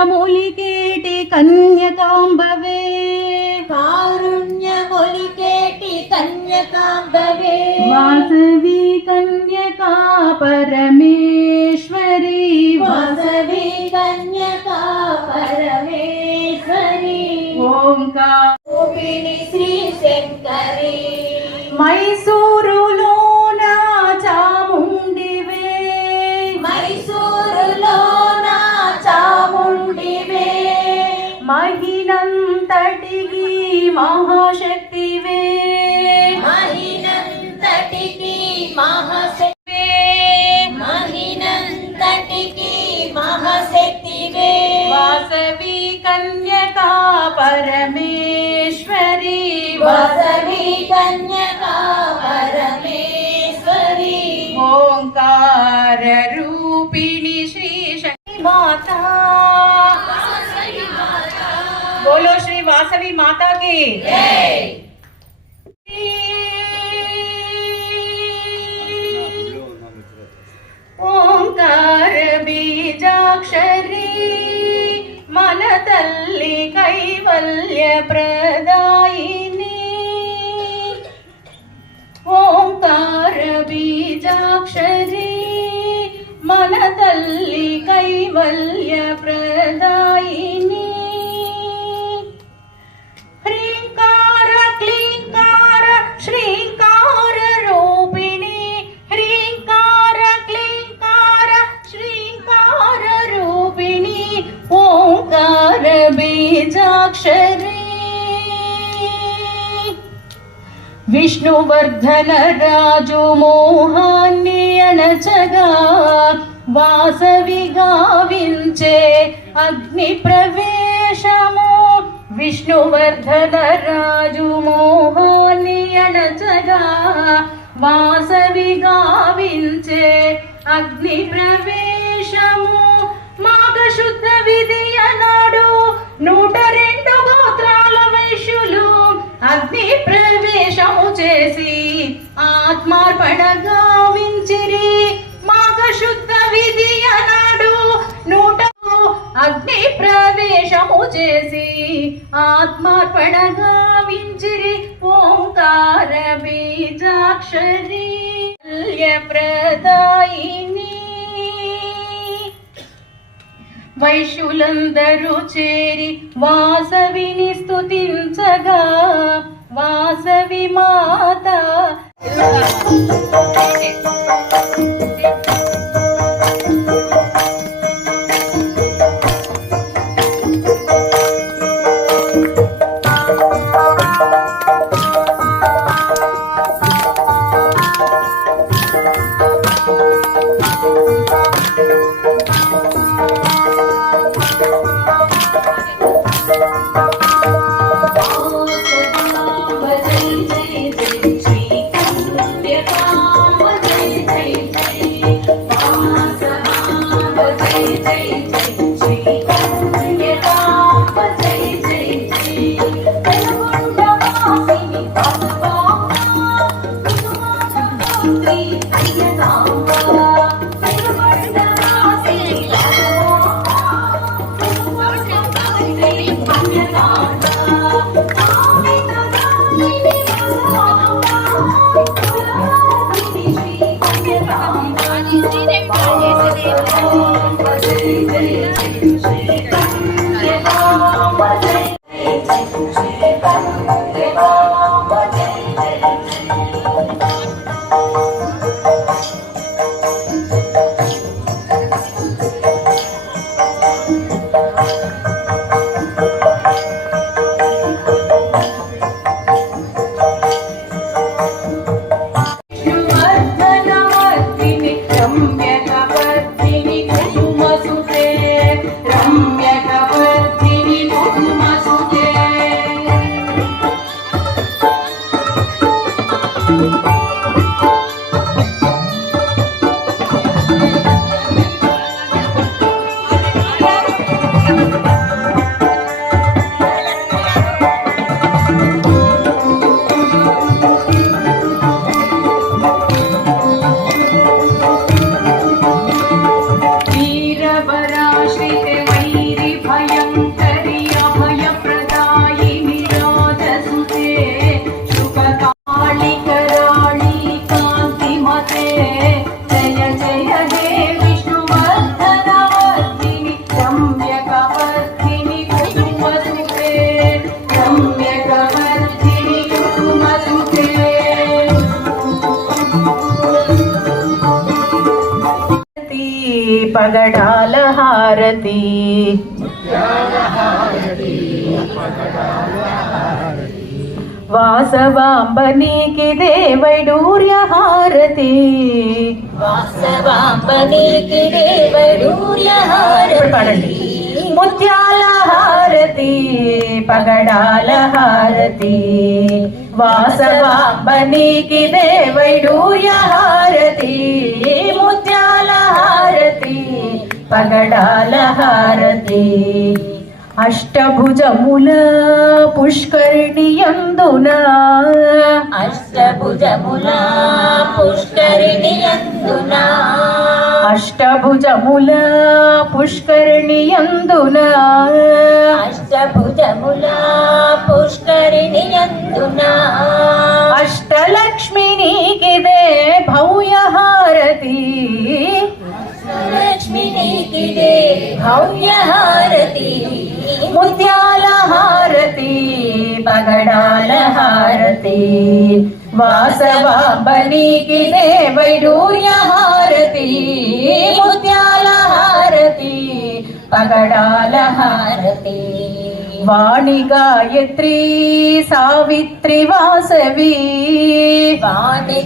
కారుణ్యములికేటి కన్యకాంబవే కారుణ్యములికేటి కన్యకాంబవే వాసవి కన్యకా పరమేశ్వరి వాసవి కన్యకా పరమేశ్వరి ఓంకారిణి శ్రీ శంకరి మైసూరులోన చాముండివే మైసూరులోన చాముండివే మహినంతటికి మహాశక్తివే మహినంతటికి మహాశక్తి మహినంతటికి మహాశక్తివే వాసవి కన్యకా పరమేశ్వరి వాసవి కన్యకా పరమేశ్వరి ఓంకార రూపిణి శ్రీ శక్తి మాతా बोलो श्री वासवी माता की జై ओंकार बीजाक्षरी मन तल्ली कैवल्य प्रदायिनी ओंकार बीजाक्षरी मन तल्ली कैवल्य प्रदायिनी ह्रींकार क्लींकार श्रींकार रूपिणी ह्रींकार क्लींकार श्रींकार रूपिणी ओंकार बीजाक्षरी विष्णुवर्धन राजु मोहान्नि अणचगा वासवि गाविंचे अग्नि प्रवेशमु विष्णुवर्धन राजु मोहान्नि अणचगा वासवि गाविंचे अग्नि प्रवेशमु माघ शुद्ध विधिय नाडु 102 గోత్రాల వైశ్యులు అగ్ని ప్రవేశము చేసి ఆత్మార్పణ గావించిరి మాఘ శుద్ధ విధియ నాడు 100 అగ్ని ప్రవేశము చేసి ఆత్మార్పణ గావించిరి ఓంకార బీజాక్షరి ప్రదాయిని వైశ్యులందరూ చేరి వాసవిని స్తుతించగా వాసవి మాత పగడాల హారతి వాసవాంబ నీకిదే వైడూర్య హారతి వాసవాంబ నీకిదే వైడూర్య హారతి ముత్యాల హారతి పగడాల హారతి వాసవాంబ నీకిదే వైడూర్య హారతి ముత్యాల హారతి పగడాల హారతి అష్టభుజముల పుష్కరిణియందున అష్టభుజముల పుష్కరిణియందున అష్టభుజముల పుష్కరిణియందున అష్టభుజముల పుష్కరిణియందున అష్టలక్ష్మి నీకిదే భవ్య హారతి లక్ష్మి నీకిదే భవ్య హారతి ముత్యాల హారతి పగడాల హారతి వాసవాంబ నీకిదే వైడూర్య హారతి ముత్యాల హారతి పగడాల హారతి వాణి గాయత్రి సావిత్రి వాసవి వాణి